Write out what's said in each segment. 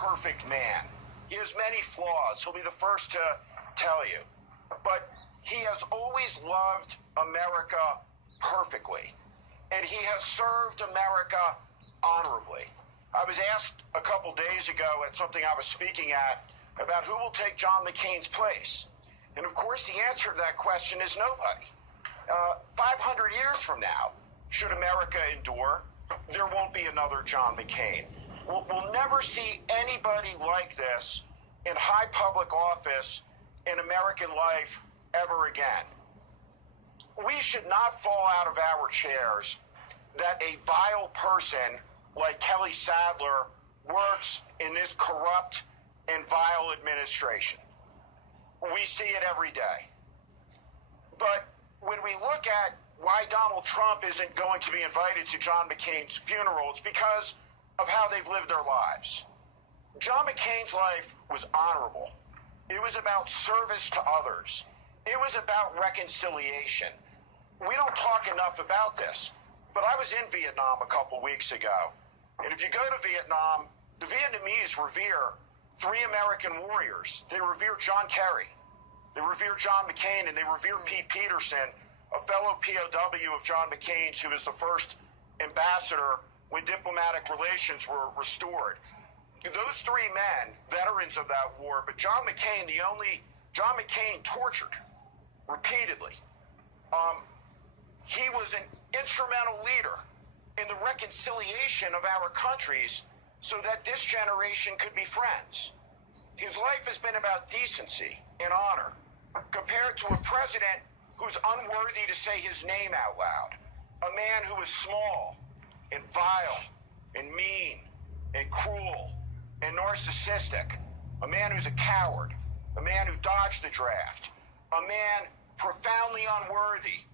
perfect man. He has many flaws. He'll be the first to tell you. But he has always loved America perfectly. And he has served America honorably. I was asked a couple days ago at something I was speaking at about who will take John McCain's place. And of course, the answer to that question is nobody. 500 years from now, should America endure, there won't be another John McCain. We'll never see anybody like this in high public office in American life ever again. We should not fall out of our chairs that a vile person like Kelly Sadler works in this corrupt and vile administration. We see it every day. But when we look at why Donald Trump isn't going to be invited to John McCain's funeral, it's because of how they've lived their lives. John McCain's life was honorable. It was about service to others. It was about reconciliation. We don't talk enough about this, but I was in Vietnam a couple weeks ago. And if you go to Vietnam, the Vietnamese revere three American warriors. They revere John Kerry, they revere John McCain, and they revere Pete Peterson, a fellow POW of John McCain's, who was the first ambassador when diplomatic relations were restored. Those three men, veterans of that war, but John McCain tortured repeatedly. He was an instrumental leader in the reconciliation of our countries so that this generation could be friends. His life has been about decency and honor, compared to a president who's unworthy to say his name out loud, a man who is small and vile and mean and cruel and narcissistic, a man who's a coward, a man who dodged the draft, a man profoundly unworthy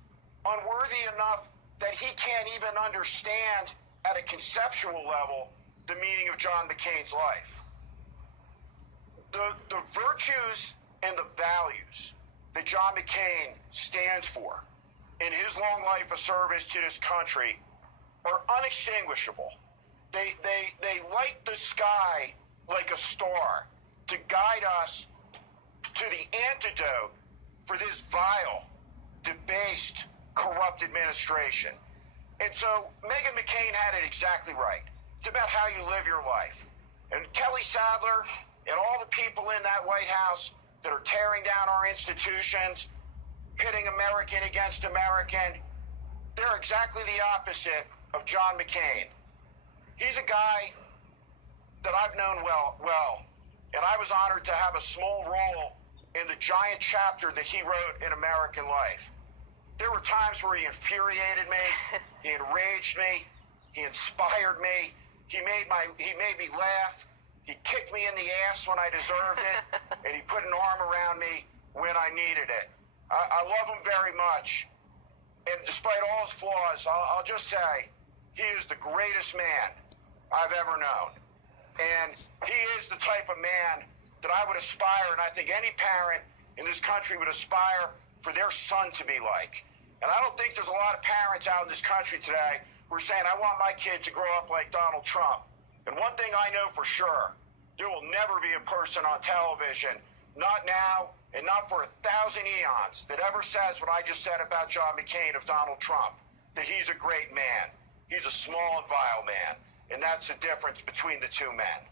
enough that he can't even understand at a conceptual level the meaning of John McCain's life. The virtues and the values that John McCain stands for in his long life of service to this country are unextinguishable. They light the sky like a star to guide us to the antidote for this vile, debased, corrupt administration. And so Meghan McCain had it exactly right. It's about how you live your life. And Kelly Sadler and all the people in that White House that are tearing down our institutions, pitting American against American, they're exactly the opposite of John McCain. He's a guy that I've known well, and I was honored to have a small role in the giant chapter that he wrote in American life. There were times where he infuriated me, he enraged me, he inspired me, he made me laugh, he kicked me in the ass when I deserved it, and he put an arm around me when I needed it. I love him very much, and despite all his flaws, I'll just say he is the greatest man I've ever known. And he is the type of man that I would aspire, and I think any parent in this country would aspire for their son to be like. And I don't think there's a lot of parents out in this country today who are saying, I want my kid to grow up like Donald Trump. And one thing I know for sure, there will never be a person on television, not now and not for 1,000 eons, that ever says what I just said about John McCain of Donald Trump, that he's a great man. He's a small and vile man. And that's the difference between the two men.